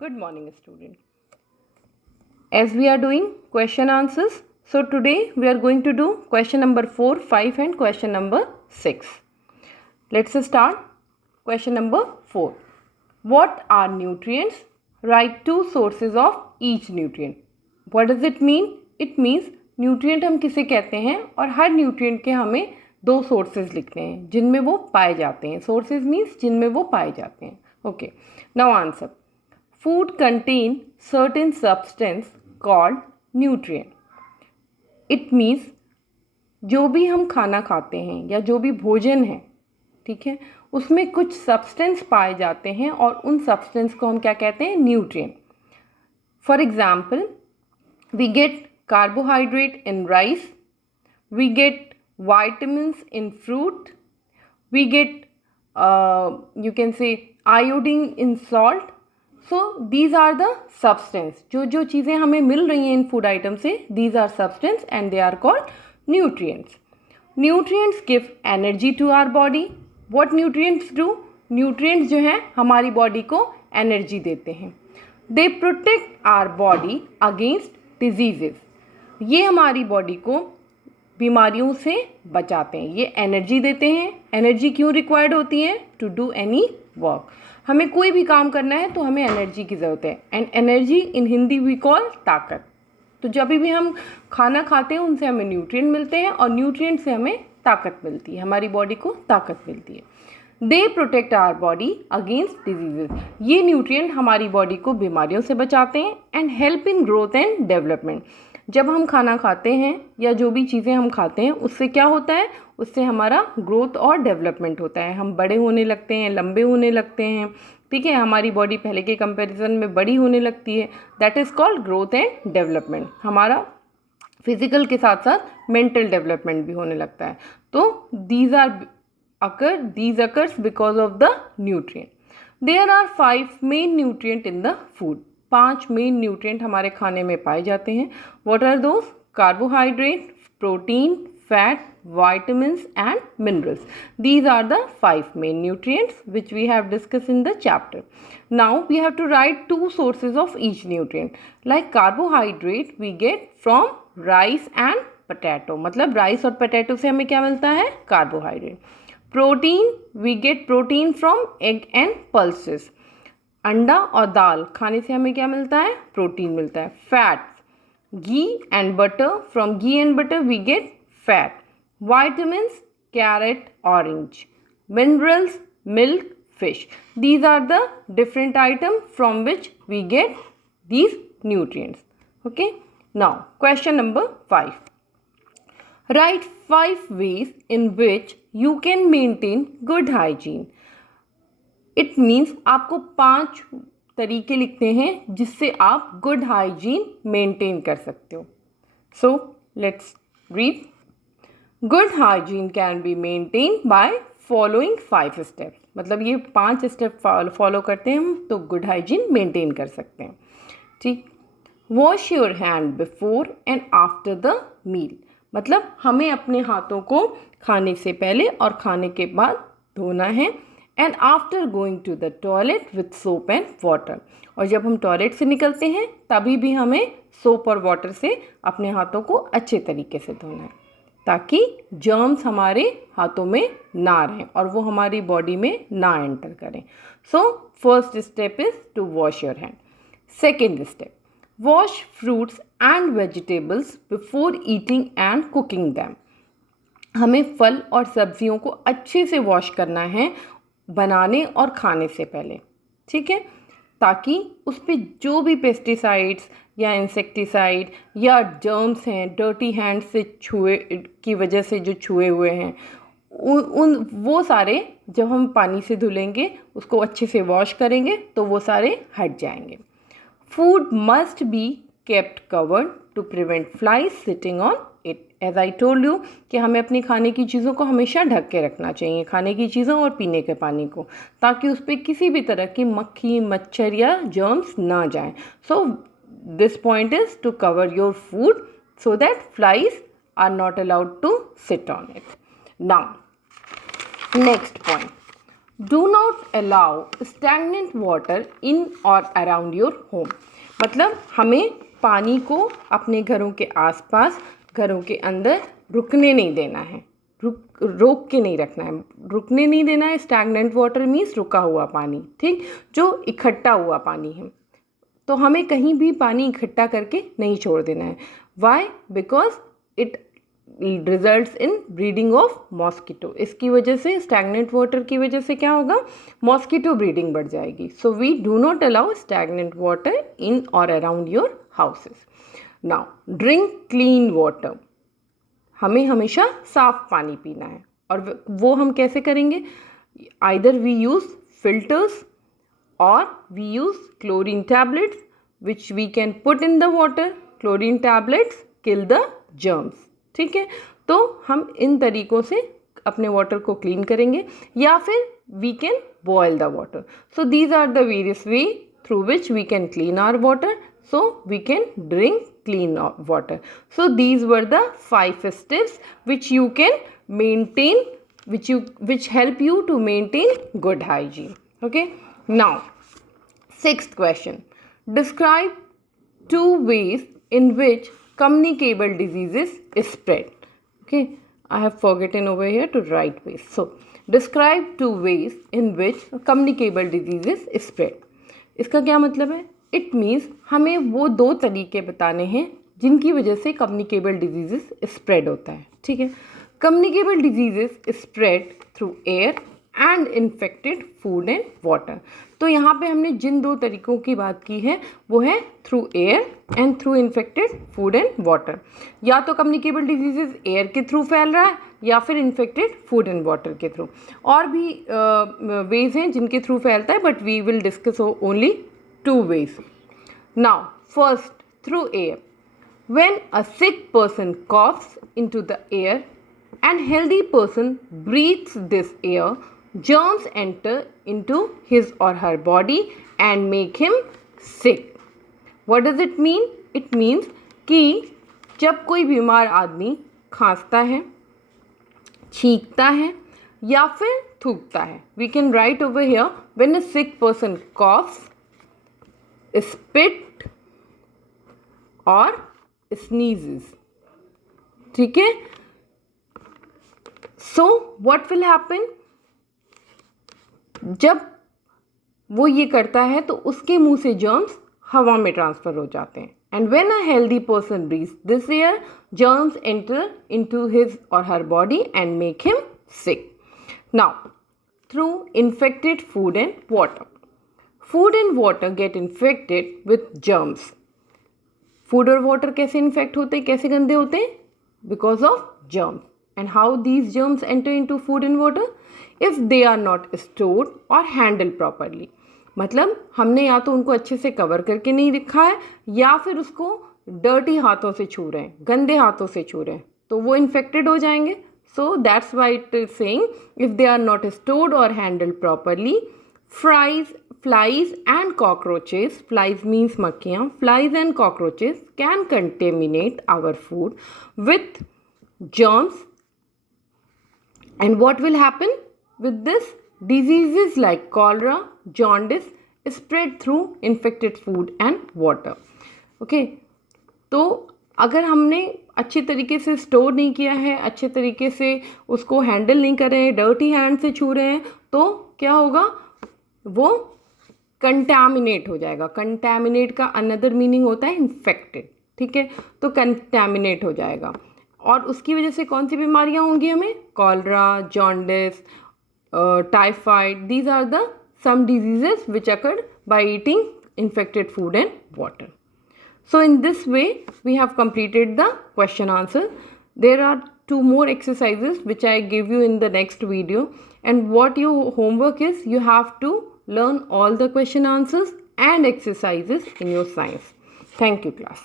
Good morning, student. As we are doing question answers, so today we are going to do question number 4, 5 and question number 6. Let's start. Question number 4. What are nutrients? Write 2 sources of each nutrient. What does it mean? It means nutrient हम किसे कहते हैं और हर nutrient के हमें 2 sources लिखने हैं जिनमें वो पाए जाते हैं. Sources means जिनमें वो पाए जाते हैं. Okay. Now answer. Food contain certain substance called nutrient. It means जो भी हम खाना खाते हैं या जो भी भोजन है, ठीक है, उसमें कुछ सब्सटेंस पाए जाते हैं और उन सब्सटेंस को हम क्या कहते हैं? Nutrient. For example, we get carbohydrate in rice, we get vitamins in fruit, we get you can say iodine in salt. So these are the substance. जो चीज़ें हमें मिल रही हैं इन फूड आइटम से, these are substance and they are called nutrients. Nutrients give energy to our body. What nutrients do? Nutrients जो हैं हमारी body को एनर्जी देते हैं. They protect our body against diseases. ये हमारी बॉडी को बीमारियों से बचाते हैं. ये एनर्जी देते हैं. एनर्जी क्यों रिक्वायर्ड होती है? To do any work. हमें कोई भी काम करना है तो हमें एनर्जी की ज़रूरत है. And energy in Hindi we call taqat. तो जब भी हम खाना खाते हैं उनसे हमें न्यूट्रिएंट मिलते हैं और न्यूट्रिएंट से हमें ताकत मिलती है, हमारी बॉडी को ताकत मिलती है. They protect our body against diseases. ये न्यूट्रिएंट हमारी बॉडी को बीमारियों से बचाते हैं. And help in growth and development. जब हम खाना खाते हैं या जो भी चीज़ें हम खाते हैं उससे क्या होता है? उससे हमारा ग्रोथ और डेवलपमेंट होता है. हम बड़े होने लगते हैं, लंबे होने लगते हैं, ठीक है. हमारी बॉडी पहले के कंपैरिजन में बड़ी होने लगती है. That is called growth and development. हमारा फिजिकल के साथ साथ मेंटल डेवलपमेंट भी होने लगता है. तो these occurs because of the nutrient. There are 5 main nutrient in the food. 5 main nutrient हमारे खाने में पाए जाते हैं. What are those? Carbohydrate, protein, fat, vitamins and minerals. These are the 5 main nutrients which we have discussed in the chapter. Now we have to write 2 sources of each nutrient. Like carbohydrate we get from rice and potato. मतलब rice और potato से हमें क्या मिलता है? Carbohydrate. Protein we get protein from egg and pulses. अंडा और दाल खाने से हमें क्या मिलता है? प्रोटीन मिलता है. Fat, ghee and butter, from ghee and butter we get fat. Vitamins, carrot, orange. Minerals, milk, fish. These are the different item from which we get these nutrients. Okay. Now question number 5. Write 5 ways in which you can maintain good hygiene. It means आपको 5 तरीके लिखते हैं जिससे आप good hygiene maintain कर सकते हो. So let's read. Good hygiene can be maintain by following 5 steps. मतलब ये 5 स्टेप फॉलो करते हैं हम तो गुड हाइजीन मेंटेन कर सकते हैं. ठीक. Wash your hand before and after the meal. मतलब हमें अपने हाथों को खाने से पहले और खाने के बाद धोना है. And after going to the toilet with soap and water. और जब हम टॉयलेट से निकलते हैं तभी भी हमें सोप और वाटर से अपने हाथों को अच्छे तरीके से धोना है ताकि जर्म्स हमारे हाथों में ना रहें और वो हमारी बॉडी में ना एंटर करें. So first step is to wash your hand. Second step, wash fruits and vegetables before eating and cooking them. हमें फल और सब्जियों को अच्छे से वॉश करना है बनाने और खाने से पहले, ठीक है, ताकि उस पर जो भी पेस्टिसाइड्स या इंसेक्टिसाइड या जर्म्स हैं डर्टी हैंड से छुए की वजह से जो छुए हुए हैं उन वो सारे जब हम पानी से धुलेंगे उसको अच्छे से वॉश करेंगे तो वो सारे हट जाएंगे. Food must be kept covered to prevent flies sitting on it. As I told you कि हमें अपनी खाने की चीज़ों को हमेशा ढक के रखना चाहिए, खाने की चीज़ों और पीने के पानी को, ताकि उस पर किसी भी तरह की मक्खी, मच्छर या जर्म्स ना जाएं. So this point is to cover your food so that flies are not allowed to sit on it. Now next point, do not allow stagnant water in और अराउंड योर होम। मतलब हमें पानी को अपने घरों के आसपास, घरों के अंदर रुकने नहीं देना है, रोक के नहीं रखना है, रुकने नहीं देना है। स्टैगनेंट वाटर मीन्स रुका हुआ पानी, ठीक, जो इकट्ठा हुआ पानी है। तो हमें कहीं भी पानी इकट्ठा करके नहीं छोड़ देना है। Why? Because it results in breeding of mosquito. इसकी वजह से, स्टैगनेंट वाटर की वजह से क्या होगा, मॉस्किटो ब्रीडिंग बढ़ जाएगी। So we do not allow stagnant water in और around your houses. Now drink clean water. हमें हमेशा साफ पानी पीना है, और वो हम कैसे करेंगे? Either we use filters or we use chlorine tablets which we can put in the water. Chlorine tablets kill the germs, ठीक है। तो हम इन तरीक़ों से अपने वाटर को क्लीन करेंगे, या फिर we can boil the water. So these are the various way through which we can clean our water, so we can drink clean water. So these were the 5 steps which you can maintain, which help you to maintain good hygiene. Okay. Now, 6th question. Describe 2 ways in which communicable diseases is spread. Okay, I have forgotten over here to write ways. So, describe 2 ways in which communicable diseases is spread. इसका क्या मतलब है? It means हमें वो 2 तरीके बताने हैं जिनकी वजह से communicable diseases spread होता है, ठीक है। Communicable diseases spread through air and infected food and water. तो यहाँ पे हमने जिन 2 तरीक़ों की बात की है वो है through air and through infected food and water. या तो कम्युनिकेबल डिजीज़ एयर के थ्रू फैल रहा है या फिर इन्फेक्टेड फूड एंड वाटर के थ्रू। और भी वेज हैं जिनके थ्रू फैलता है, but we will discuss only 2 ways. Now first, through air. When a sick person coughs into the air and healthy person breathes this air, germs enter into his or her body and make him sick. What does it mean? It means कि जब कोई बीमार आदमी खांसता है, छींकता है या फिर थूकता है, we can write over here, when a sick person coughs, spit or sneezes, ठीक है। So what will happen? जब वो ये करता है तो उसके मुंह से जर्म्स हवा में ट्रांसफ़र हो जाते हैं। And when a healthy person breathes this air, germs enter into his और her body and make him sick. Now through infected food and water. Food and water get infected with germs. Food और water कैसे infect होते हैं, कैसे गंदे होते हैं? Because of germs. And how these germs enter into food and water? If they are not stored or handled properly. मतलब हमने या तो उनको अच्छे से कवर करके नहीं रखा है या फिर उसको डर्टी हाथों से छू रहे हैं, गंदे हाथों से छू रहे हैं, तो वो इन्फेक्टेड हो जाएंगे। So that's why it is saying if they are not stored or handled properly, flies and cockroaches, flies means मक्खियाँ, flies and cockroaches can contaminate our food with germs. And what will happen with this? Diseases like cholera, jaundice spread through infected food and water. Okay, तो अगर हमने अच्छे तरीके से store नहीं किया है, अच्छे तरीके से उसको हैंडल नहीं कर रहे हैं, डर्टी हैंड से छू रहे हैं, तो क्या होगा? वो कंटैमिनेट हो जाएगा। कंटैमिनेट का अनदर मीनिंग होता है इन्फेक्टेड, ठीक है। तो कंटैमिनेट हो जाएगा और उसकी वजह से कौन सी बीमारियां होंगी हमें? Cholera, jaundice, typhoid. These are the some diseases which occurred by eating infected food and water. So in this way we have completed the question answer. There are 2 more exercises which I give you in the next video, and what your homework is, you have to learn all the question answers and exercises in your science. Thank you class.